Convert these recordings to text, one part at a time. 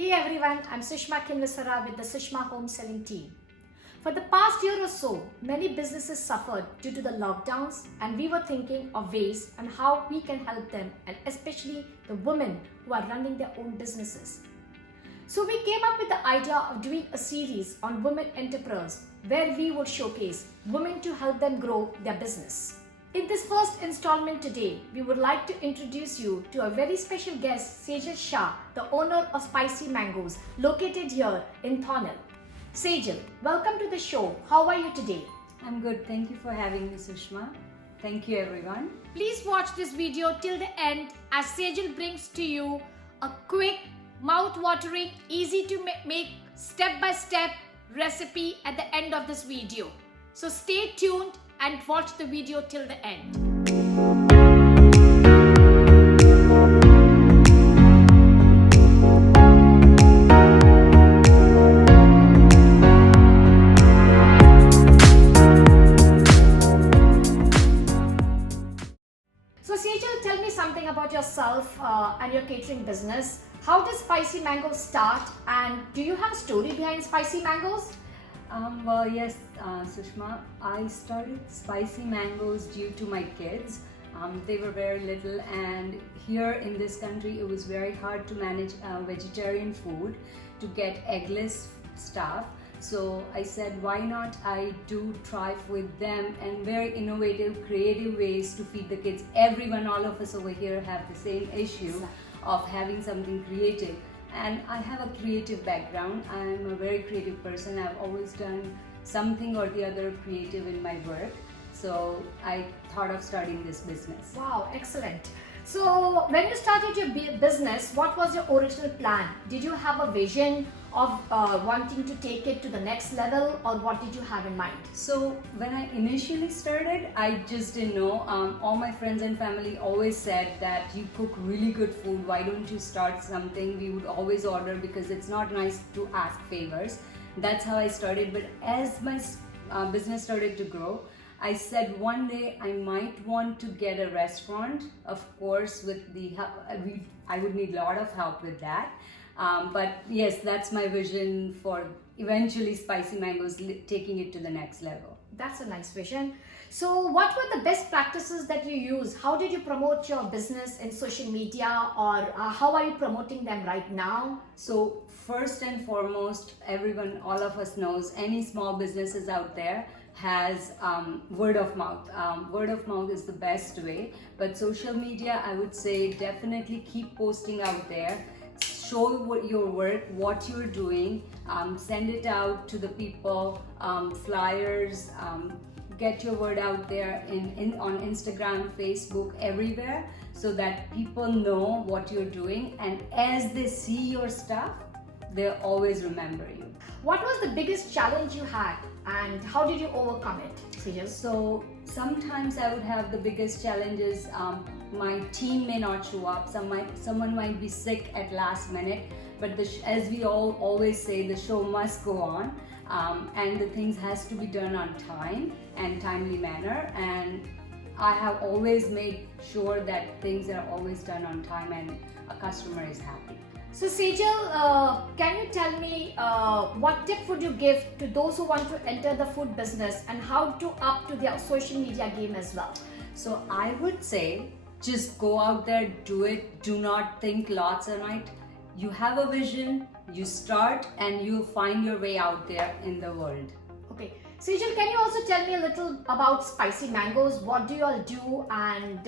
Hey everyone, I'm Sushma Kinvasara with the Sushma Home Selling team. For the past year or so, many businesses suffered due to the lockdowns, and we were thinking of ways on how we can help them, and especially the women who are running their own businesses. So we came up with the idea of doing a series on women entrepreneurs where we would showcase women to help them grow their business. In this first installment today, we would like to introduce you to a very special guest, Sejal Shah, the owner of Spicy Mangoes, located here in Thornhill. Sejal, welcome to the show. How are you today? I'm good. Thank you for having me, Sushma. Thank you, everyone. Please watch this video till the end as Sejal brings to you a quick, mouth-watering, easy to make step-by-step recipe at the end of this video. So stay tuned and watch the video till the end. So Sejal, tell me something about yourself and your catering business. How does Spicy Mangoes start, and do you have a story behind Spicy Mangoes? Yes, Sushma, I started Spicy Mangoes due to my kids. They were very little, and here in this country it was very hard to manage vegetarian food, to get eggless stuff. So I said, why not I do try with them and very innovative, creative ways to feed the kids. Everyone, all of us over here have the same issue of having something creative. And I have a creative background. I'm a very creative person. I've always done something or the other creative in my work. So I thought of starting this business. Wow, excellent. So when you started your business, what was your original plan? Did you have a vision of wanting to take it to the next level, or what did you have in mind? So when I initially started, I just didn't know. All my friends and family always said that you cook really good food. Why don't you start something? We would always order because it's not nice to ask favors. That's how I started. But as my business started to grow, I said one day I might want to get a restaurant. Of course, with the help, I would need a lot of help with that. But yes, that's my vision for eventually Spicy Mangoes, taking it to the next level. That's a nice vision. So what were the best practices that you use? How did you promote your business in social media, or how are you promoting them right now? So first and foremost, everyone, all of us knows, any small businesses out there has word of mouth. Word of mouth is the best way, but social media, I would say, definitely keep posting out there. Show your work, what you're doing, send it out to the people, flyers, get your word out there on Instagram, Facebook, everywhere, so that people know what you're doing, and as they see your stuff, they'll always remember you. What was the biggest challenge you had, and how did you overcome it, Sejal? So sometimes I would have the biggest challenges. My team may not show up. Someone might be sick at last minute. But as we all always say, the show must go on, and the things has to be done on time and timely manner. And I have always made sure that things are always done on time and a customer is happy. So Sejal, can you tell me what tip would you give to those who want to enter the food business, and how to up to their social media game as well? So I would say, just go out there, do it. Do not think lots of night. You have a vision, you start, and you find your way out there in the world. Okay. Sejal, can you also tell me a little about Spicy Mangoes? What do you all do, and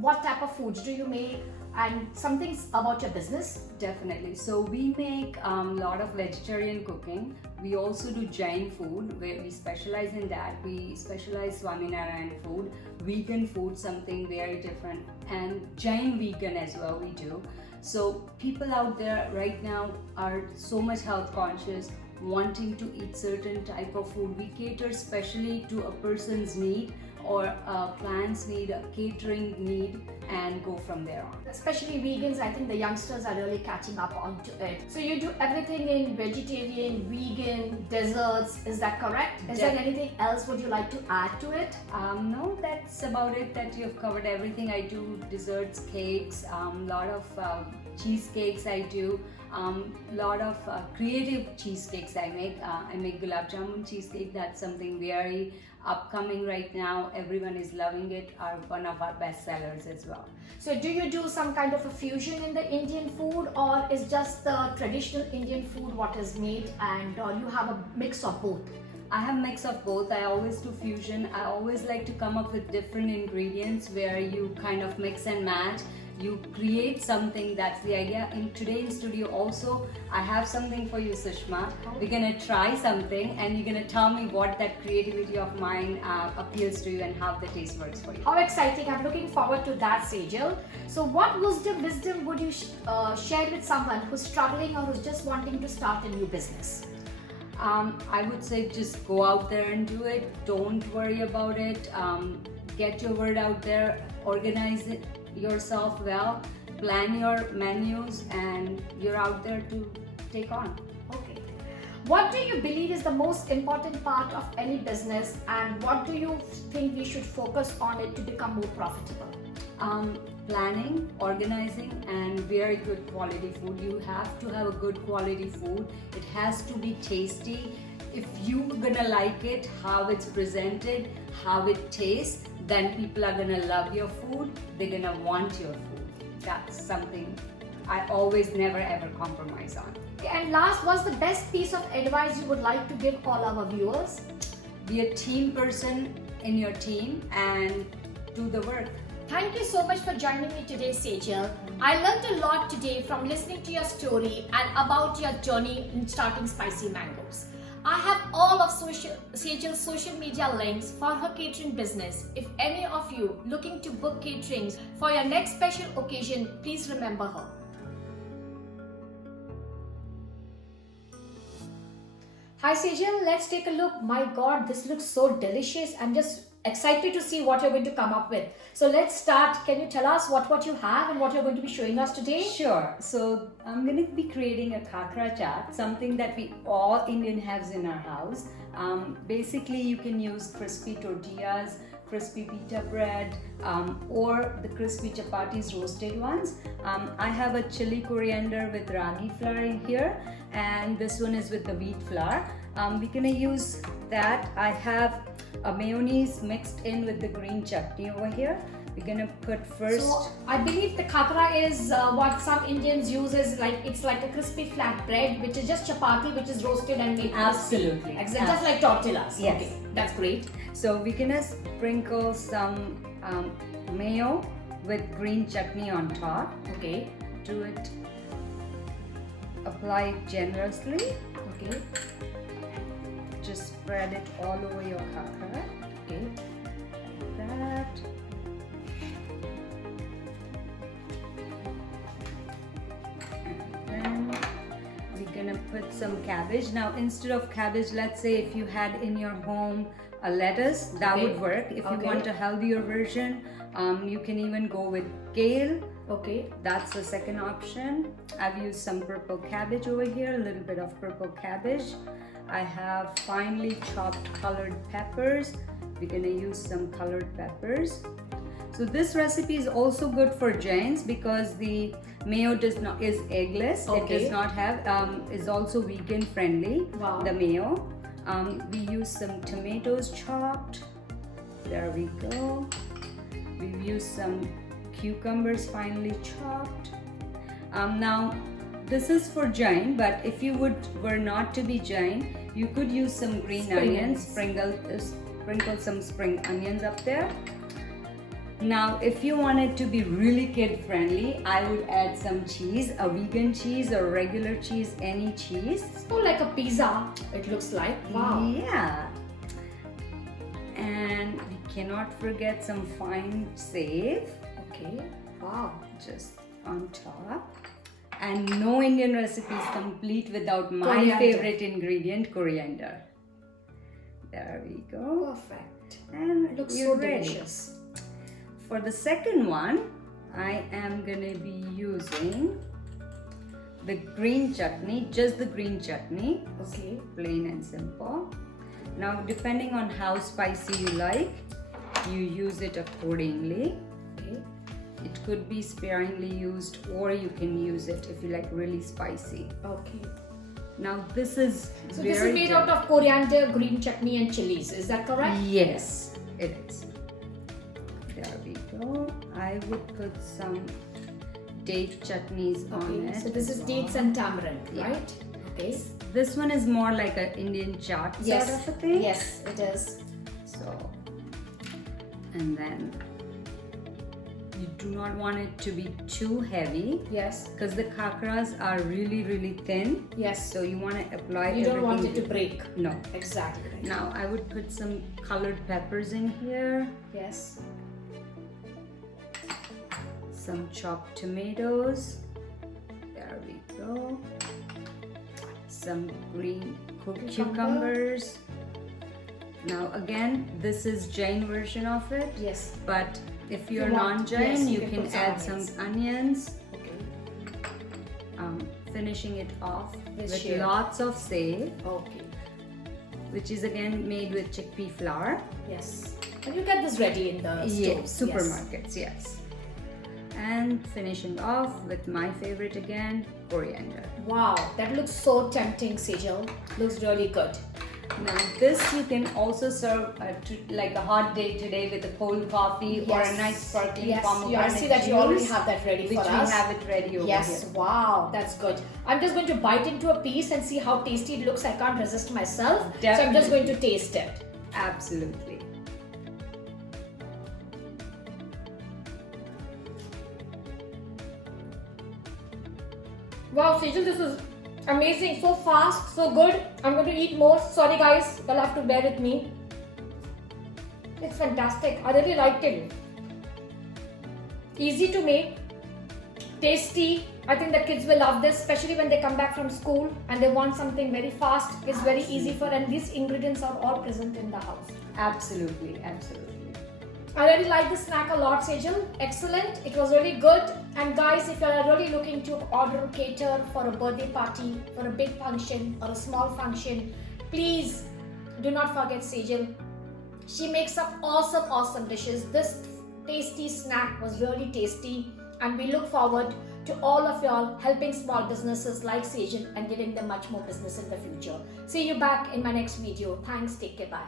what type of foods do you make, and some things about your business? Definitely. So we make a lot of vegetarian cooking. We also do Jain food, where we specialize in that. We specialize Swaminarayan food, vegan food, something very different, and Jain vegan as well we do. So people out there right now are so much health conscious, wanting to eat certain type of food. We cater especially to a person's need, or a client's need, a catering need, and go from there on. Especially vegans, I think the youngsters are really catching up onto it. So you do everything in vegetarian, vegan, desserts, is that correct? Is there anything else would you like to add to it? No, that's about it, that you've covered everything. I do desserts, cakes, lot of cheesecakes I do. Lot of creative cheesecakes I make. I make gulab jamun cheesecake. That's something very upcoming right now. Everyone is loving it. Are one of our best sellers as well. So do you do some kind of a fusion in the Indian food, or is just the traditional Indian food what is made, and you have a mix of both? I have mix of both. I always do fusion. I always like to come up with different ingredients where you kind of mix and match. You create something. That's the idea. Today in studio also, I have something for you, Sushma. We're gonna try something, and you're gonna tell me what that creativity of mine appeals to you and how the taste works for you. How exciting! I'm looking forward to that, Sejal. So, what wisdom would you share with someone who's struggling or who's just wanting to start a new business? I would say just go out there and do it. Don't worry about it. Get your word out there. Organize it yourself well. Plan your menus, and you're out there to take on. Okay. What do you believe is the most important part of any business, and what do you think we should focus on it to become more profitable? Planning, organizing, and very good quality food. You have to have a good quality food. It has to be tasty. If you're gonna like it, how it's presented, how it tastes, then people are gonna love your food. They're gonna want your food. That's something I always never ever compromise on. And last, what's the best piece of advice you would like to give all our viewers? Be a team person in your team and do the work. Thank you so much for joining me today, Sejal. I learned a lot today from listening to your story and about your journey in starting Spicy Mangoes. I have all of Sejal's social media links for her catering business. If any of you looking to book caterings for your next special occasion, please remember her. Hi Sejal, let's take a look. My God, this looks so delicious. I'm just excited to see what you're going to come up with. So let's start. Can you tell us what you have and what you're going to be showing us today? Sure. So I'm going to be creating a khakra chaat, something that we all Indian have in our house. Basically, you can use crispy tortillas, crispy pita bread, or the crispy chapatis, roasted ones. I have a chili coriander with ragi flour in here, and this one is with the wheat flour. We're gonna use that. I have a mayonnaise mixed in with the green chutney over here. We're gonna put first. So I believe the khakra is what some Indians use is it's like a crispy flat bread, which is just chapati, which is roasted and made Absolutely. crispy. Just like tortillas. Yes. Okay, that's great. So we're gonna sprinkle some mayo with green chutney on top. Okay. Do it. Apply it generously. Okay. Just spread it all over your khakra. Okay. Like that. And then we're gonna put some cabbage. Now instead of cabbage, let's say if you had in your home a lettuce, that Okay. would work. If you Okay. want a healthier version, you can even go with kale. Okay. That's the second option. I've used some purple cabbage over here, a little bit of purple cabbage. I have finely chopped colored peppers. We're gonna use some colored peppers. So this recipe is also good for Jains because the mayo is eggless. Okay. It does not have is also vegan friendly. Wow. The mayo. We use some tomatoes chopped. There we go. We've used some cucumbers finely chopped. Now this is for Jain, but if you were not to be Jain, you could use some green onions, sprinkle some spring onions up there. Now if you want it to be really kid friendly, I would add some cheese, a vegan cheese or regular cheese, any cheese. So like a pizza, it looks like. Wow. Yeah. And we cannot forget some fine save. Okay. Wow. Just on top. And no Indian recipe is complete without my Coriander. favorite ingredient, coriander. There we go. Perfect. And It looks you're so ready. delicious. For the second one, I am gonna be using the green chutney, just the green chutney. Okay. Plain and simple. Now, depending on how spicy you like, you use it accordingly. Okay. it could be sparingly used, or you can use it if you like really spicy. Okay. Now this is So this is made out of coriander, green chutney and chilies. Is that correct? Yes, it is. There we go. I would put some date chutneys on Okay. it. So this is as dates well. and tamarind, Yeah. right? Okay. This one is more like an Indian chaat Yes. sort of a thing. Yes, it is. So, and then you do not want it to be too heavy Yes. because the khakras are really, really thin. Yes. So you want to apply. You don't want it everything to break. No. Exactly. Right. Now I would put some colored peppers in here. Yes. Some chopped tomatoes. There we go. Some green cucumbers. Now again, this is Jain version of it. Yes. But if you're you want- non-Jain, yes, you you can can put add some some onions. Okay. Finishing it off With with shea. lots of save, Okay. which is again made with chickpea flour. Yes. And you get this ready in the Yes, stores. supermarkets, yes. And finishing off with my favorite again, coriander. Wow, that looks so tempting, Sejal. Looks really good. Now this you can also serve like a hot day today with a cold coffee or a nice sparkling yes. pomegranate I see that you already juice, have that ready which for we us. have it ready over Yes, here. wow, that's good. I'm just going to bite into a piece and see how tasty it looks. I can't resist myself. So I'm just Definitely. going to taste it. Absolutely. Wow, Sejal, this is amazing. So fast, so good. I'm going to eat more. Sorry, guys, you'll have to bear with me. It's fantastic. I really liked it. Easy to make, tasty. I think the kids will love this, especially when they come back from school and they want something very fast. It's very easy for, and these ingredients are all present in the house. Absolutely, absolutely. I really like this snack a lot, Sejal. Excellent. It was really good. And guys, if you are really looking to order, cater for a birthday party, for a big function or a small function, please do not forget Sejal. She makes some awesome dishes. This tasty snack was really tasty, and we look forward to all of y'all helping small businesses like Sejal and giving them much more business in the future. See you back in my next video. Thanks. Take care. Bye.